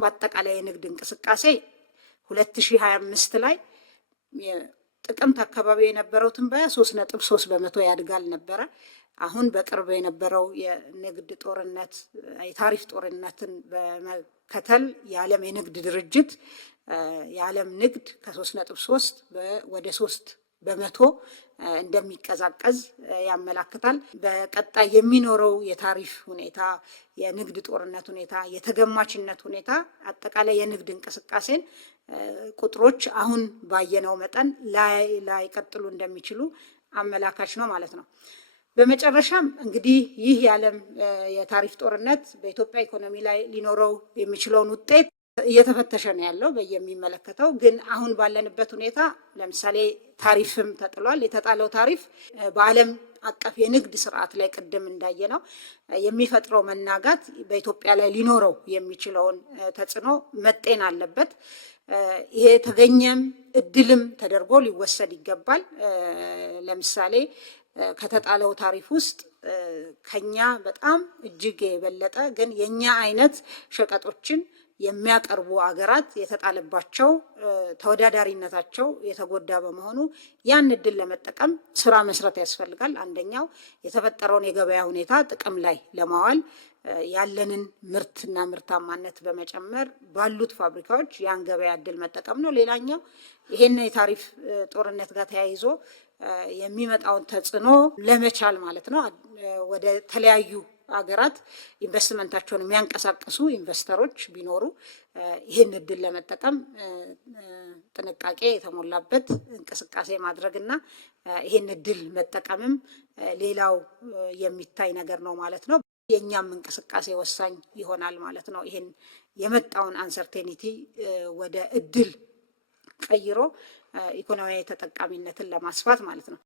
በአጠቃላይ የንግድ እንቅስቃሴ 2025 ላይ ጥቅምት አካባቢ የነበረው ትንበያ 3.3 በመቶ ያድጋል ነበረ። አሁን በቅርብ የነበረው የንግድ ጦርነት የታሪፍ ጦርነትን በመከተል የዓለም የንግድ ድርጅት የዓለም ንግድ ከ3.3 ወደ 3 በመቶ እንደሚቀዛቀዝ ያመላክታል። በቀጣይ የሚኖረው የታሪፍ ሁኔታ፣ የንግድ ጦርነት ሁኔታ፣ የተገማችነት ሁኔታ አጠቃላይ የንግድ እንቅስቃሴን ቁጥሮች አሁን ባየነው መጠን ላይቀጥሉ እንደሚችሉ አመላካች ነው ማለት ነው። በመጨረሻም እንግዲህ ይህ የዓለም የታሪፍ ጦርነት በኢትዮጵያ ኢኮኖሚ ላይ ሊኖረው የሚችለውን ውጤት እየተፈተሸ ነው ያለው በየሚመለከተው። ግን አሁን ባለንበት ሁኔታ ለምሳሌ ታሪፍም ተጥሏል። የተጣለው ታሪፍ በዓለም አቀፍ የንግድ ስርዓት ላይ ቅድም እንዳየነው የሚፈጥረው መናጋት በኢትዮጵያ ላይ ሊኖረው የሚችለውን ተጽዕኖ መጤን አለበት። ይሄ ተገኘም እድልም ተደርጎ ሊወሰድ ይገባል። ለምሳሌ ከተጣለው ታሪፍ ውስጥ ከኛ በጣም እጅግ የበለጠ ግን የኛ አይነት ሸቀጦችን የሚያቀርቡ አገራት የተጣለባቸው ተወዳዳሪነታቸው የተጎዳ በመሆኑ ያን እድል ለመጠቀም ስራ መስራት ያስፈልጋል። አንደኛው የተፈጠረውን የገበያ ሁኔታ ጥቅም ላይ ለማዋል ያለንን ምርትና ምርታማነት በመጨመር ባሉት ፋብሪካዎች ያን ገበያ እድል መጠቀም ነው። ሌላኛው ይሄን የታሪፍ ጦርነት ጋር ተያይዞ የሚመጣውን ተጽዕኖ ለመቻል ማለት ነው ወደ ተለያዩ አገራት ኢንቨስትመንታቸውን የሚያንቀሳቅሱ ኢንቨስተሮች ቢኖሩ ይህን እድል ለመጠቀም ጥንቃቄ የተሞላበት እንቅስቃሴ ማድረግና ይህን እድል መጠቀምም ሌላው የሚታይ ነገር ነው ማለት ነው። የኛም እንቅስቃሴ ወሳኝ ይሆናል ማለት ነው። ይህን የመጣውን አንሰርቴኒቲ ወደ እድል ቀይሮ ኢኮኖሚያዊ ተጠቃሚነትን ለማስፋት ማለት ነው።